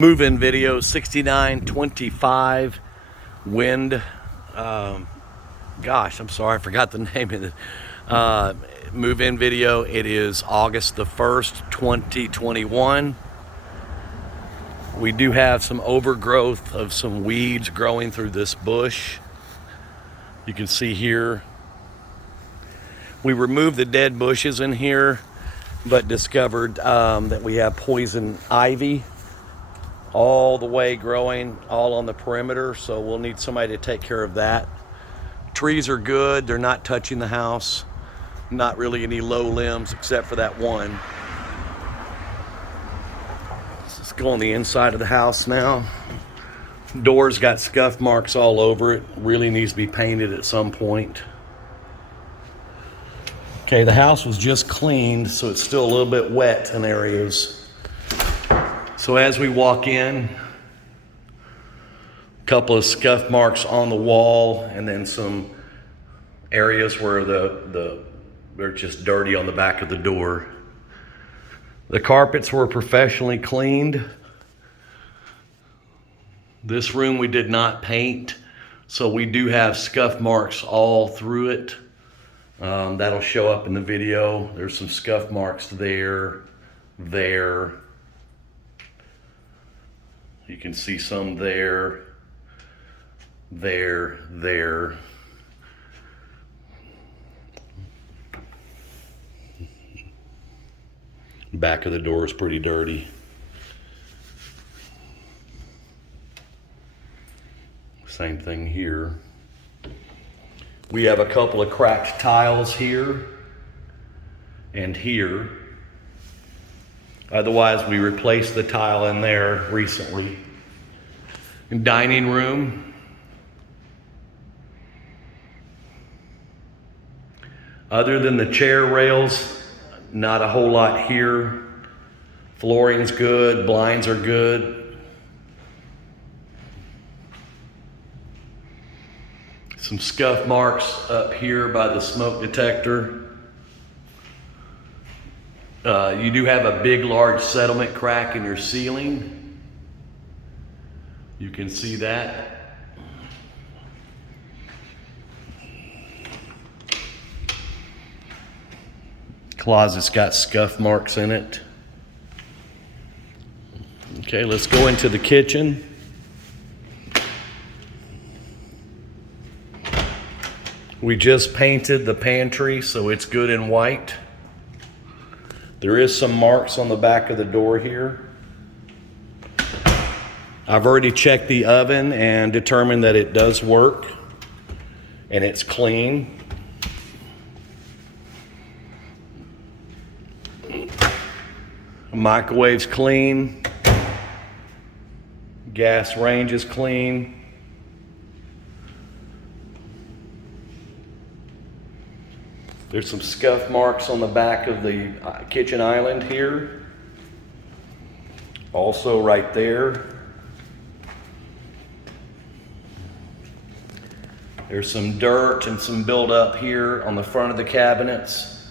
Move-in video 6925 Wind. Gosh, I'm sorry, I forgot the name of it. Move-in video. It is August the 1st, 2021. We do have some overgrowth of some weeds growing through this bush. You can see here. We removed the dead bushes in here, but discovered that we have poison ivy all the way growing all on the perimeter, so we'll need somebody to take care of that. Trees are good, they're not touching the house, not really any low limbs except for that one. Let's go on the inside of the house now. Door's got scuff marks all over it, really needs to be painted at some point. Okay, the house was just cleaned, so it's still a little bit wet in areas. So as we walk in, a couple of scuff marks on the wall, and then some areas where they're just dirty on the back of the door. The carpets were professionally cleaned. This room we did not paint, so we do have scuff marks all through it. That'll show up in the video. There's some scuff marks there. You can see some there. Back of the door is pretty dirty. Same thing here. We have a couple of cracked tiles here and here. Otherwise, we replaced the tile in there recently. Dining room. Other than the chair rails, not a whole lot here. Flooring's good, blinds are good. Some scuff marks up here by the smoke detector. You do have a big, large settlement crack in your ceiling. You can see that. Closet's got scuff marks in it. Okay, let's go into the kitchen. We just painted the pantry, so it's good and white. There is some marks on the back of the door here. I've already checked the oven and determined that it does work and it's clean. Microwave's clean. Gas range is clean. There's some scuff marks on the back of the kitchen island here. Also right there. There's some dirt and some buildup here on the front of the cabinets.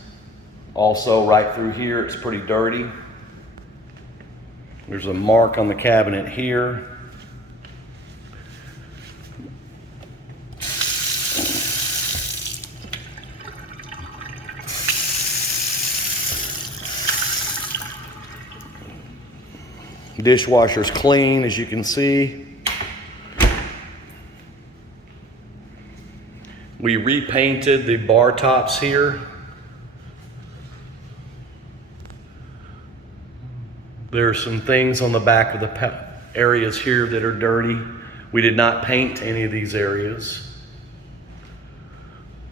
Also right through here, it's pretty dirty. There's a mark on the cabinet here. Dishwasher's clean, as you can see. We repainted the bar tops here. There are some things on the back of the areas here that are dirty. We did not paint any of these areas.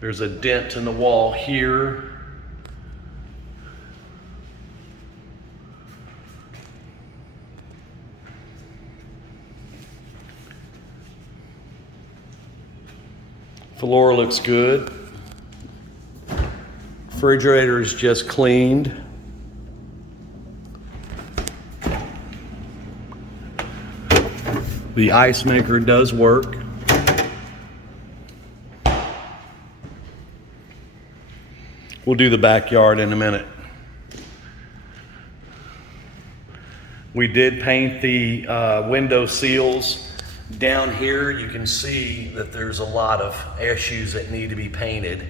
There's a dent in the wall here. Floor looks good. Refrigerator is just cleaned. The ice maker does work. We'll do the backyard in a minute. We did paint the window seals. Down here, you can see that there's a lot of issues that need to be painted.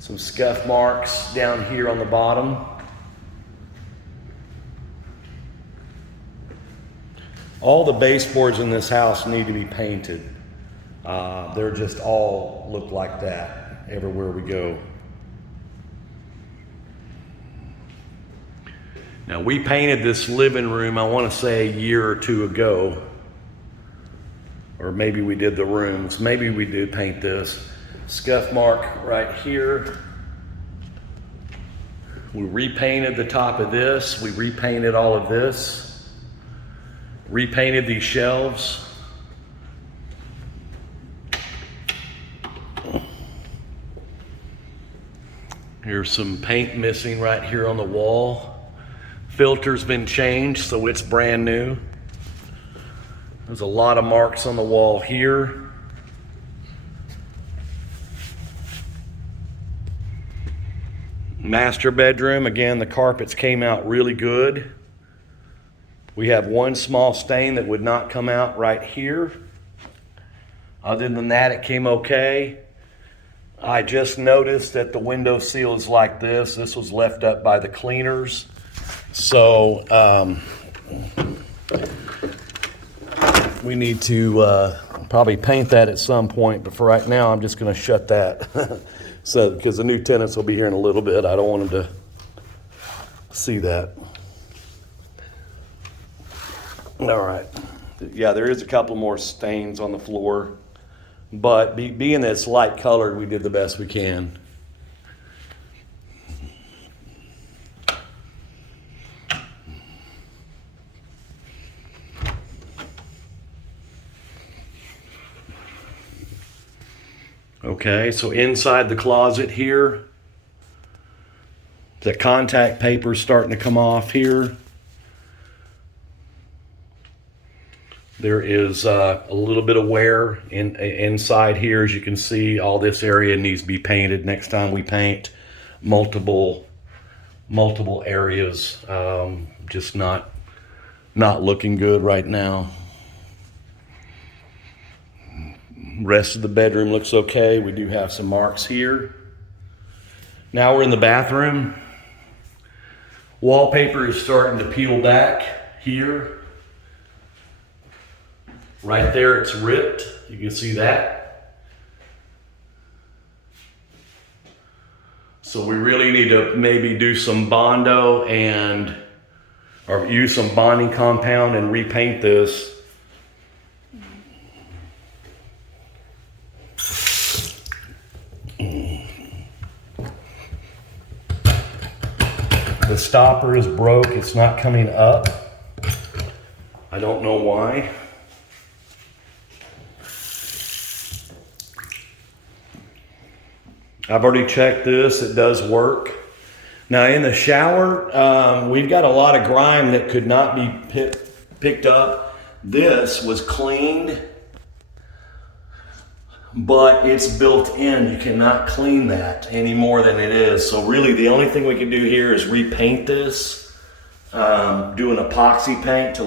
Some scuff marks down here on the bottom. All the baseboards in this house need to be painted. They're just all look like that everywhere we go. Now, we painted this living room, I want to say a year or two ago. Or maybe we did the rooms. Maybe we did paint this. Scuff mark right here. We repainted the top of this. We repainted all of this. Repainted these shelves. Here's some paint missing right here on the wall. Filter's been changed, so it's brand new. There's a lot of marks on the wall here. Master bedroom, again, the carpets came out really good. We have one small stain that would not come out right here. Other than that, it came okay. I just noticed that the window seal is like this. This was left up by the cleaners. So we need to probably paint that at some point, but for right now, I'm just going to shut that. So, because the new tenants will be here in a little bit. I don't want them to see that. All right. Yeah, there is a couple more stains on the floor, but being that it's light colored, we did the best we can. Okay, so inside the closet here, the contact paper is starting to come off here. There is a little bit of wear inside here. As you can see, all this area needs to be painted. Next time we paint multiple areas, just not looking good right now. Rest of the bedroom looks okay. We do have some marks here. Now we're in the bathroom. Wallpaper is starting to peel back here. Right there, it's ripped. You can see that. So we really need to maybe do some Bondo or use some bonding compound and repaint this. The stopper is broke. It's not coming up. I don't know why. I've already checked this. It does work. Now in the shower, we've got a lot of grime that could not be picked up. This was cleaned, but it's built in. You cannot clean that any more than it is. So really the only thing we can do here is repaint this, do an epoxy paint to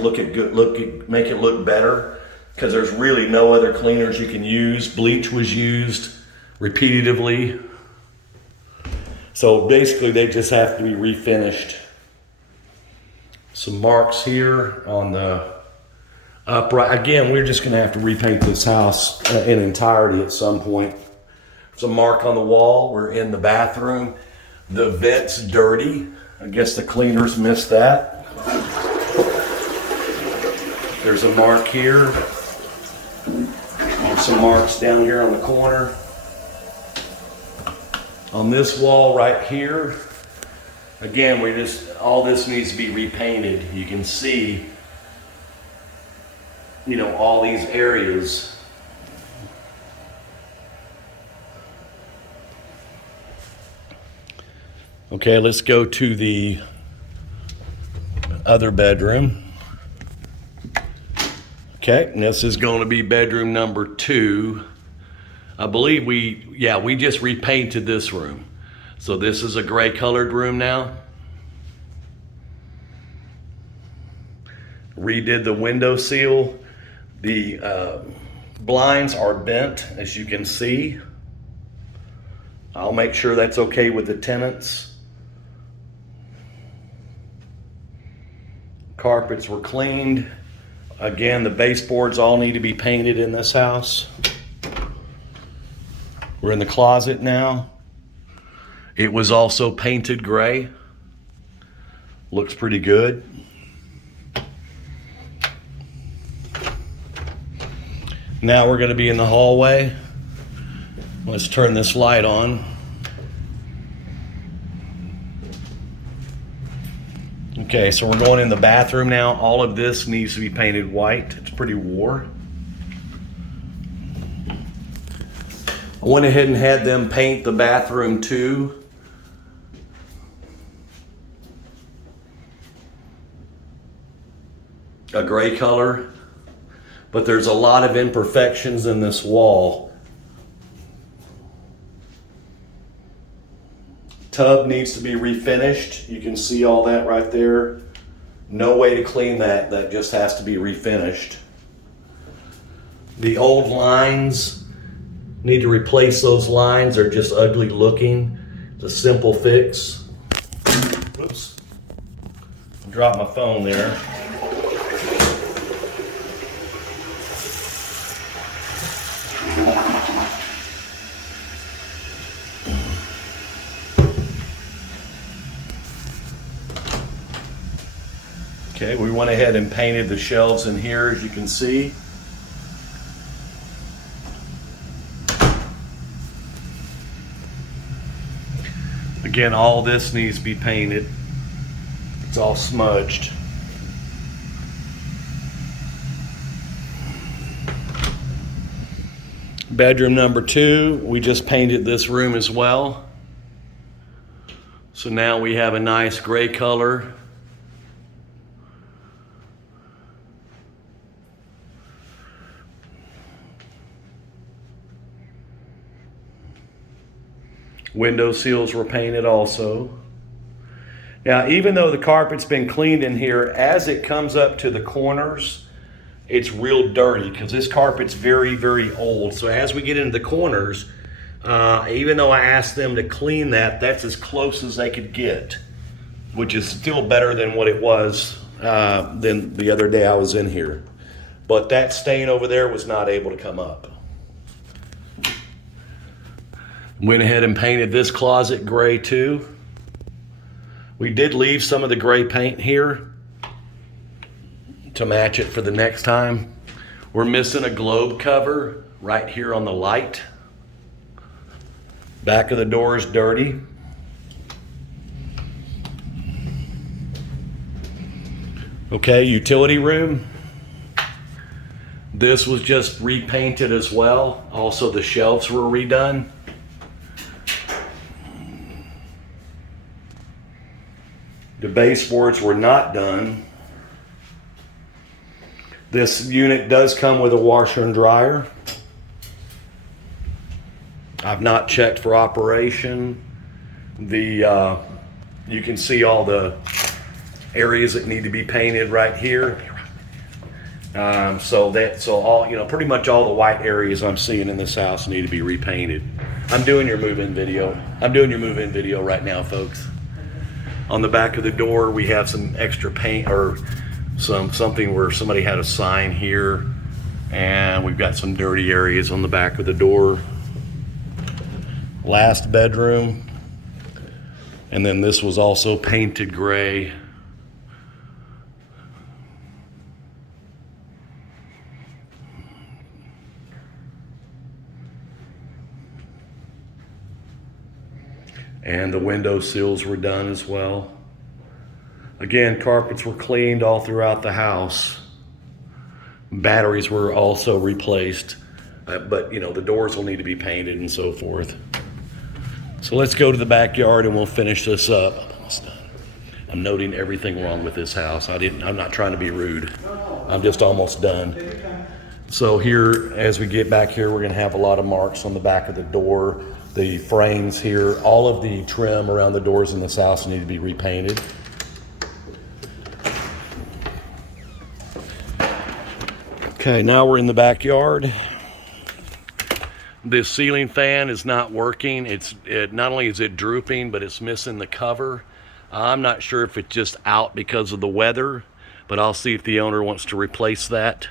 make it look better, because there's really no other cleaners you can use. Bleach was used repeatedly. So basically they just have to be refinished. Some marks here on the upright. Again, we're just gonna have to repaint this house in entirety at some point. Some mark on the wall. We're in the bathroom. The vent's dirty. I guess the cleaners missed that. There's a mark here. And some marks down here on the corner. On this wall right here, again, all this needs to be repainted. You can see, all these areas. Okay, let's go to the other bedroom. Okay, and this is going to be bedroom number 2. I believe we just repainted this room. So this is a gray colored room now. Redid the window seal. The blinds are bent, as you can see. I'll make sure that's okay with the tenants. Carpets were cleaned. Again, the baseboards all need to be painted in this house. We're in the closet now. It was also painted gray. Looks pretty good. Now we're going to be in the hallway. Let's turn this light on. Okay, so we're going in the bathroom now. All of this needs to be painted white. It's pretty wore. I went ahead and had them paint the bathroom too. A gray color, but there's a lot of imperfections in this wall. Tub needs to be refinished. You can see all that right there. No way to clean that. That just has to be refinished. The old lines, need to replace those lines. They're just ugly looking. It's a simple fix. Oops. Dropped my phone there. Okay, we went ahead and painted the shelves in here, as you can see. Again, all this needs to be painted. It's all smudged. Bedroom number 2, we just painted this room as well. So now we have a nice gray color. Window seals were painted also. Now, even though the carpet's been cleaned in here, as it comes up to the corners, it's real dirty because this carpet's very, very old. So as we get into the corners, even though I asked them to clean that, that's as close as they could get, which is still better than what it was than the other day I was in here. But that stain over there was not able to come up. Went ahead and painted this closet gray too. We did leave some of the gray paint here to match it for the next time. We're missing a globe cover right here on the light. Back of the door is dirty. Okay, utility room. This was just repainted as well. Also, the shelves were redone. The baseboards were not done. This unit does come with a washer and dryer. I've not checked for operation. You can see all the areas that need to be painted right here. So all, pretty much all the white areas I'm seeing in this house need to be repainted. I'm doing your move-in video. I'm doing your move-in video right now, folks. On the back of the door, we have some extra paint or something where somebody had a sign here, and we've got some dirty areas on the back of the door. Last bedroom, and then this was also painted gray. And the window sills were done as well. Again, carpets were cleaned all throughout the house. Batteries were also replaced, but the doors will need to be painted and so forth. So let's go to the backyard and we'll finish this up. I'm noting everything wrong with this house. I'm not trying to be rude. I'm just almost done. So here, as we get back here, we're gonna have a lot of marks on the back of the door. The frames here, all of the trim around the doors in this house need to be repainted. Okay, now we're in the backyard. This ceiling fan is not working. Not only is it drooping, but it's missing the cover. I'm not sure if it's just out because of the weather, but I'll see if the owner wants to replace that.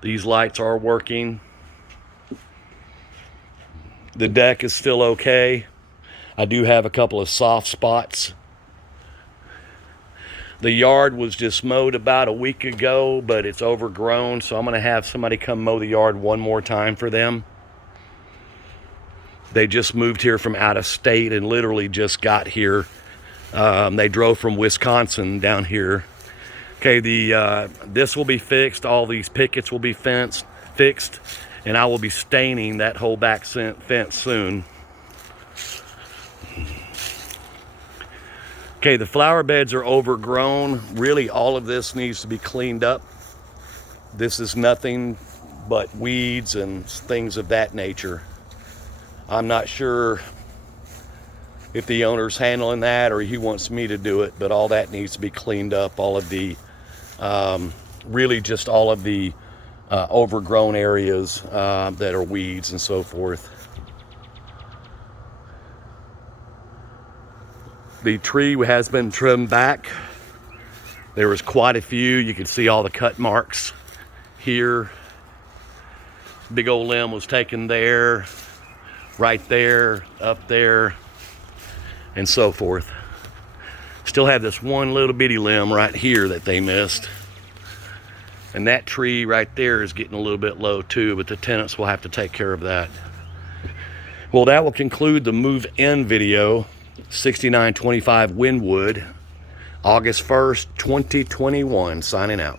These lights are working. The deck is still okay. I do have a couple of soft spots. The yard was just mowed about a week ago, but it's overgrown, so I'm going to have somebody come mow the yard one more time for them. They just moved here from out of state and literally just got here. They drove from Wisconsin down here. Okay, this will be fixed. All these pickets will be fixed, and I will be staining that whole back fence soon. Okay, the flower beds are overgrown. Really, all of this needs to be cleaned up. This is nothing but weeds and things of that nature. I'm not sure if the owner's handling that or he wants me to do it, but all that needs to be cleaned up. All of the, really just all of the overgrown areas that are weeds and so forth. The tree has been trimmed back. There was quite a few. You can see all the cut marks here. Big old limb was taken there, right there, up there, and so forth. Still have this one little bitty limb right here that they missed. And that tree right there is getting a little bit low too, but the tenants will have to take care of that. Well, that will conclude the move-in video. 6925 Windwood, August 1st, 2021, signing out.